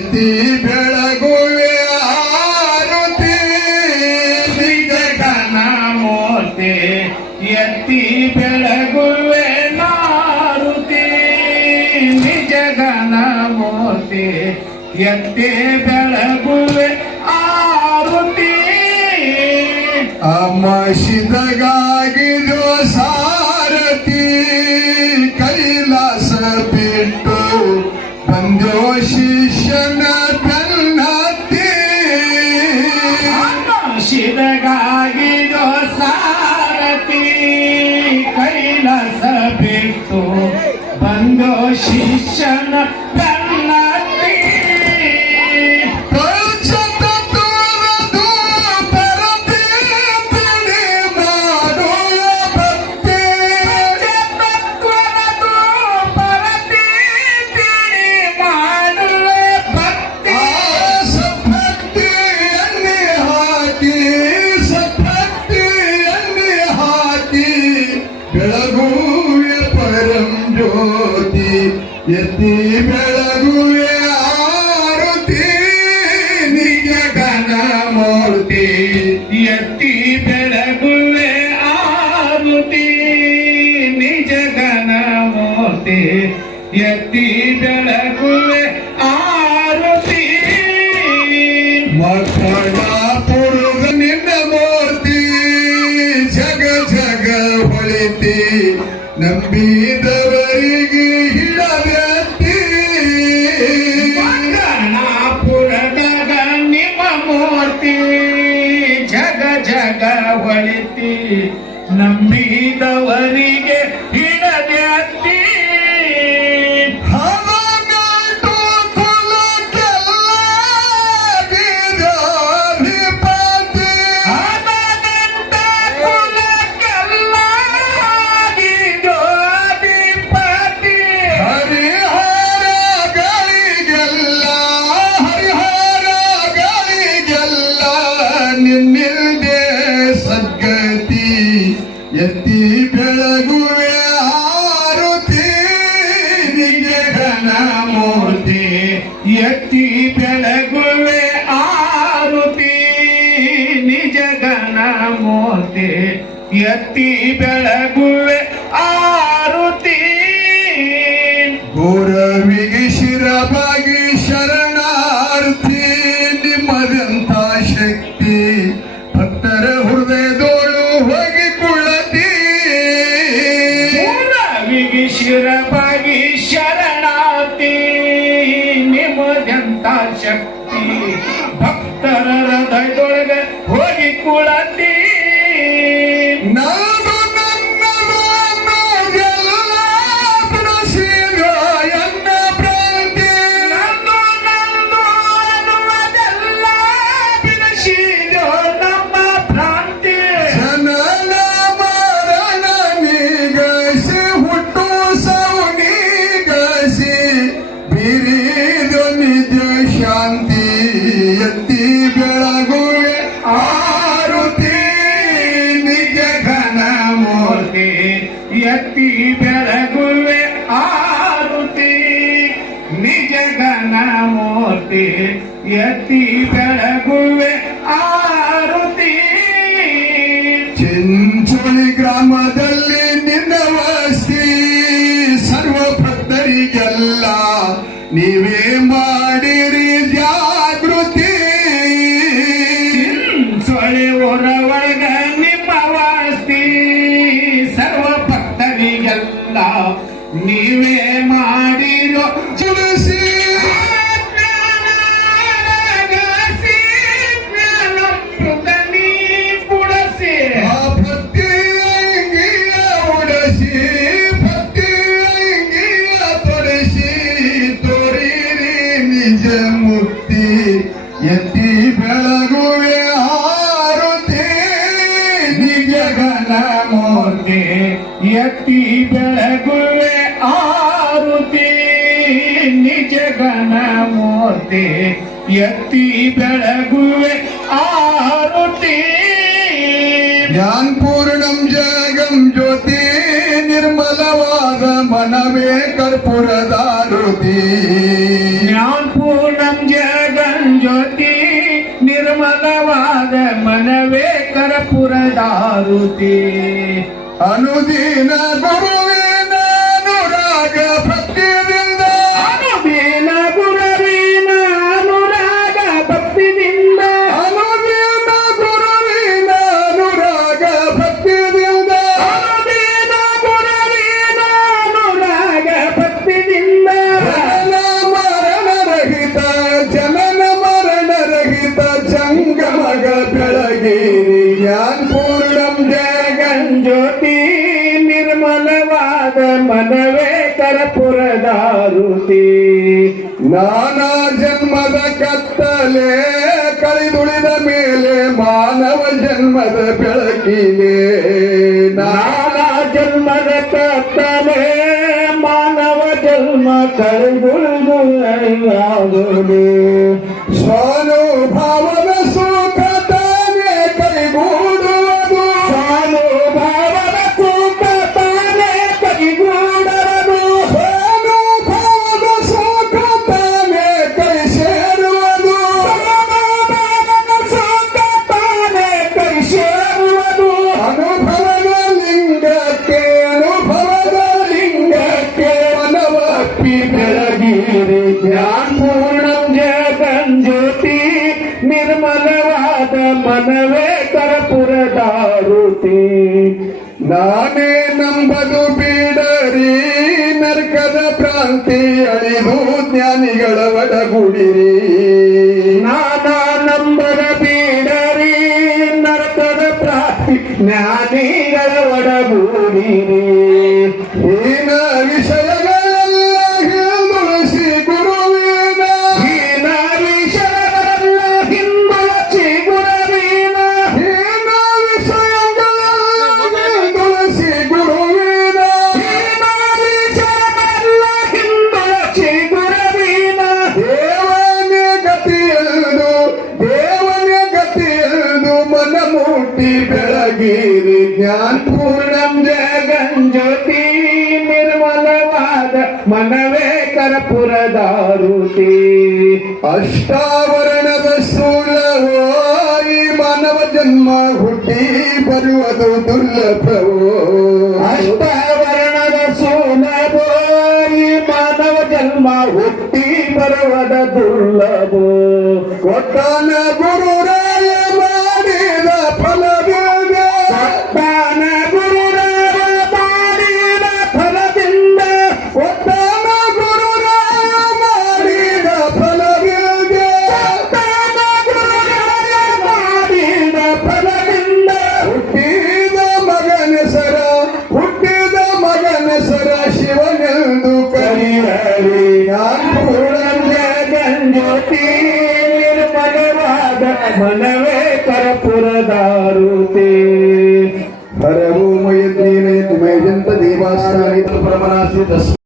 ಎತ್ತಿ ಬೆಳಗುವೆ ಆರುತಿ ನಿಜಗಣ ಮೂರ್ತಿ ಎತ್ತಿ ಬೆಳಗುವೆ ಮಾರುತಿ ನಿಜಗಣ ಮೂರ್ತಿ ಎತ್ತಿ ಬೆಳಗುವೆ ಆರುತಿ ಅಮಶಿದಗಾಗಿದೋ ಸಾರಥಿ ಕೈಲಾಸ ಬಿಟ್ಟು ಬಂದೋ ಶಿಷ್ಯನ ಬೆನ್ನತ್ತಿ ಶಿರಗಾಗಿದೋ ಸಾರಥಿ ಕೈಲಾಸ ಬಿಟ್ಟು ಬಂದೋ ಶಿಷ್ಯನ ಬೆನ್ನತ್ತಿ ಬೆಳಗುವೆ ಪರಂ ಜ್ಯೋತಿ ಎತ್ತಿ ಬೆಳಗುವೆ ಆರುತಿ ನಿಜಗಣ ಮೂರ್ತಿ ಎತ್ತಿ ಬೆಳಗುವೆ ಆರುತಿ ನಿಜಗಣ ಮೂರ್ತಿ ಎತ್ತಿ ಬೆಳಗುವೆ ಆರುತಿ ಮಕ್ಕಳ ಪುರುಗ ನಿನ್ನ ಮೂರ್ತಿ ಜಗ ಜಗ ಹೊಳಿತಿ ನಂಬಿದವರಿಗೆ ಹಿಡವ್ಯತ್ತಿ ಗಣಪುರದಾಗ ನಿಮ್ಮ ಮೂರ್ತಿ ಜಗ ಜಗ ಹೊಳಿತಿ ನಂಬಿದವರಿಗೆ ಹಿಡದ್ಯತ್ತಿ ಎತ್ತಿ ಬೆಳಗುವೆ ಆರುತಿ ನಿಜಗಣ ಮೂರ್ತಿ ಎತ್ತಿ ಬೆಳಗುವೆ ಆರುತಿ ನಿಜಗಣ ಮೂರ್ತಿ ಎತ್ತಿ ಬೆಳಗುವೆ ಆರುತಿ ಗೌರವಿಗೆ ಶಿರಬಾಗಿ ಶರಣಾರ್ಥಿ ನಿಮ್ಮದಂತ ಶಕ್ತಿ ಭಕ್ತರ ಹೃದಯದೋಳು ಹೋಗಿ ಕುಳತಿ ಗೌರವಿಗೆ ಶಿರಬಾಗಿ ಶರಣಾರ್ಥಿ ನಿಮ್ಮದಂತ ಶಕ್ತಿ ಭಕ್ತರ ಹೃದಯದೊಳಗ ಹೋಗಿ ಕುಳತಿ ನಾನು ನನ್ನದು ಅನ್ನೋದೆಲ್ಲ ಬಿಡಿಸಿದ ಎನ್ನ ಭ್ರಾಂತಿ ನಂದು ನಂದು ಅನ್ನುವುದೆಲ್ಲ ಬಿಡಿಸಿದೋ ನಮ್ಮ ಭ್ರಾಂತಿ ಜನನ ಮರಣ ನೀಗಸಿ ಹುಟ್ಟು ಸಾವು ನೀಗಸಿ ಬಿರಿದು ನಿಜ ಶಾಂತಿ ಎತ್ತಿ ಬೆಳಗುವೆ ಆರುತಿ ನಿಜಗಣ ಮೂರ್ತಿ ಎತ್ತಿ ಬೆಳಗುವೆ ಆರುತಿ ನಿಜಗಣ ಮೂರ್ತಿ ಎತ್ತಿ ಬೆಳಗುವೆ ಆರುತಿ ಚಿಂಚೋಳಿ ಗ್ರಾಮದಲ್ಲಿ ನಿನ್ನ ವಸ್ತಿ ಸರ್ವ ಭಕ್ತರಿಗೆಲ್ಲ ನೀವೇ ಮಾಡಿರಿ ಜಾಗೃತಿ ಸೊಳೆ ಹೊರವಳಗ ನಿಮ್ಮ ವಾಸ್ತಿ ಸರ್ವ ಭಕ್ತರಿಗೆಲ್ಲ ನೀವೇ ಮಾಡಿರೋ ತುಳಸಿ ಆ ಭಕ್ತಿ ಅಂಗಿಯ ಉಡಸಿ ಭಕ್ತಿ ಅಂಗಿಯ ತೊಡಸಿ ತೋರಿರಿ ನಿಜ ಮುಕ್ತಿ ಎತ್ತಿ ಬೆಳಗುವೆ ಆರುತಿ ನಿಜಗಣ ಮೂರ್ತಿ ಎತ್ತಿ ಬೆಳಗುವೆ ಆರುತಿ ನಿಜಗಣ ಮೂರ್ತಿ ಎತ್ತಿ ಬೆಳಗುವೆ ಆರುತಿ ಜ್ಞಾನ್ ಪೂರ್ಣಂ ಜಗಂ ಜ್ಯೋತಿ ನಿರ್ಮಲವಾದ ಮನವೇ ಕರ್ಪೂರದಾರುತಿ ಜ್ಞಾನ ಪೂರ್ಣಂ ನಿರ್ಮಲವಾದ ಮನವೇ ಕರ್ಪೂರದಾರುತಿ ಅನುದಿನ ಗುರುವಿನ ಅನುರಾಗ ಭಕ್ತಿಯಿಂದ ಅನುದಿನ ಗುರುವಿನ ಅನುರಾಗ ಭಕ್ತಿಯಿಂದ ಅನುದಿನ ಗುರುವಿನ ಅನುರಾಗ ಭಕ್ತಿಯಿಂದ ಅನುದಿನ ಗುರುವಿನ ಅನುರಾಗ ಭಕ್ತಿಯಿಂದ ಜನನ ಮರಣ ರಹಿತ ಜಂಗಮಗ ಬೆಳಗಿರಿ ಜ್ಞಾನ ಪೂರ್ಣಂ ಜ್ಯೋತಿ ನಿರ್ಮಲವಾದ ಮನವೇ ಕರ್ಪೂರದಾರುತಿ ನಾನಾ ಜನ್ಮದ ಕತ್ತಲೆ ಕಳೆದುಳಿದ ಮೇಲೆ ಮಾನವ ಜನ್ಮದ ಬೆಳಕಿಗೆ ನಾನಾ ಜನ್ಮದ ಕತ್ತಲೆ ಮಾನವ ಜನ್ಮ ಕಳೆದುಳಿದುದು ಸ್ವಾನುಭಾವದ ಸುಖ ತಾನೇ ಕೈಗೂಡುವುದು ಸ್ವಾನುಭಾವದ ಕೂಟ ತಾನೇ ಕೈಗೂಡದು ಸ್ವಾನುಭಾವದ ಸುಖ ತಾನೇ ಕೈ ಸೇರುವುದು ಸುಖ ತಾನೇ ಕೈ ಸೇರುವುದು ಅನುಭವದ ಲಿಂಗಕ್ಕೆ ಮನವಪ್ಪಿ ಬೆಳಗಿರಿ ಜ್ಞಾನ ಪೂರ್ಣಂ ಜಗಜ್ಯೋತಿ ನಿರ್ಮಲವಾದ ಮನವೇ ಕರ್ಪೂರದಾರುತಿ ನಾನೇ ನಂಬದು ಬೀಡರಿ ನರ್ಕದ ಪ್ರಾಂತಿ ಅಳಿದು ಜ್ಞಾನಿಗಳ ಒಡಗೂಡಿರಿ ನಾನಾ ನಂಬರ ಬೀಡರಿ ನರಕದ ಪ್ರಾಪ್ತಿ ಜ್ಞಾನಿಗಳ ಒಡಗೂಡಿರಿ ಹೀನ ವಿಷಯಗಳೆಲ್ಲ ಹಿಂದುಳಿಸಿ ಗುರುವಿನ ಹೀನ ವಿಷಯಗಳೆಲ್ಲ ಹಿಂಬಳಸಿ ಗುರುವಿನ ಹೀನ ವಿಷಯಗಳೆಲ್ಲ ಹಿಂದುಳಿಸಿ ಗುರುವಿನ ಹೀನ ವಿಷಯಗಳೆಲ್ಲ ಹಿಂಬಳಸಿ ಗುರುವಿನ ದೇವನೇ ಗತಿಯಲ್ದು ಮನ ಮುಟ್ಟಿ ಬೆಳಗಿರಿ ಜ್ಞಾನ ಪೂರ್ಣಂ ಜಗಜ್ಯೋತಿ ನಿರ್ಮಲವಾದ ಮನವೇ ಕರ್ಪೂರದಾರುತಿ ಅಷ್ಟಾವರಣದ ಸ್ಥೂಲವೋ ಈ ಮಾನವ ಜನ್ಮ ಹುಟ್ಟಿ ಬರುವುದು ದುರ್ಲಭವೋ ಅಷ್ಟವರ್ಣದ ಸೂಲಭೋ ಈ ಮಾನವ ಜನ್ಮ ಹುಟ್ಟಿ ಬರುವದ ದುರ್ಲಭೋ ಕೊಟ್ಟಾನ ಗುರುರಾಯ ಮಾಡಿದ ಫಲವಿಲ್ಲ ಕೊಟ್ಟಾನ ಗುರುರಾಯ ಮಾಡಿದ ಫಲದಿಂದ ಕೊಟ್ಟಾನ ಗುರುರಾಯ ಮಾಡಿದ ಫಲವಿಲ್ಲ ಕೊಟ್ಟಾನ ಗುರುರಾಯ ಮಾಡಿದ ಫಲದಿಂದ ಹುಟ್ಟಿದ ಮಗನ ಸರ ಶಿವನೆಂದು ಕರೆಯಲಿ ಪೂರ್ಣಂ ಜಗಜ್ಯೋತಿ ನಿರ್ಮಲವಾದ ಮನವೇ ಕರ್ಪೂರದಾರುತಿ ಹರವು ಮಯತೀನೆ ತುಮೇ ಜಂತ ದೇವಾಸ್ಥಾನಿತ ಪರಮನಾಶಿ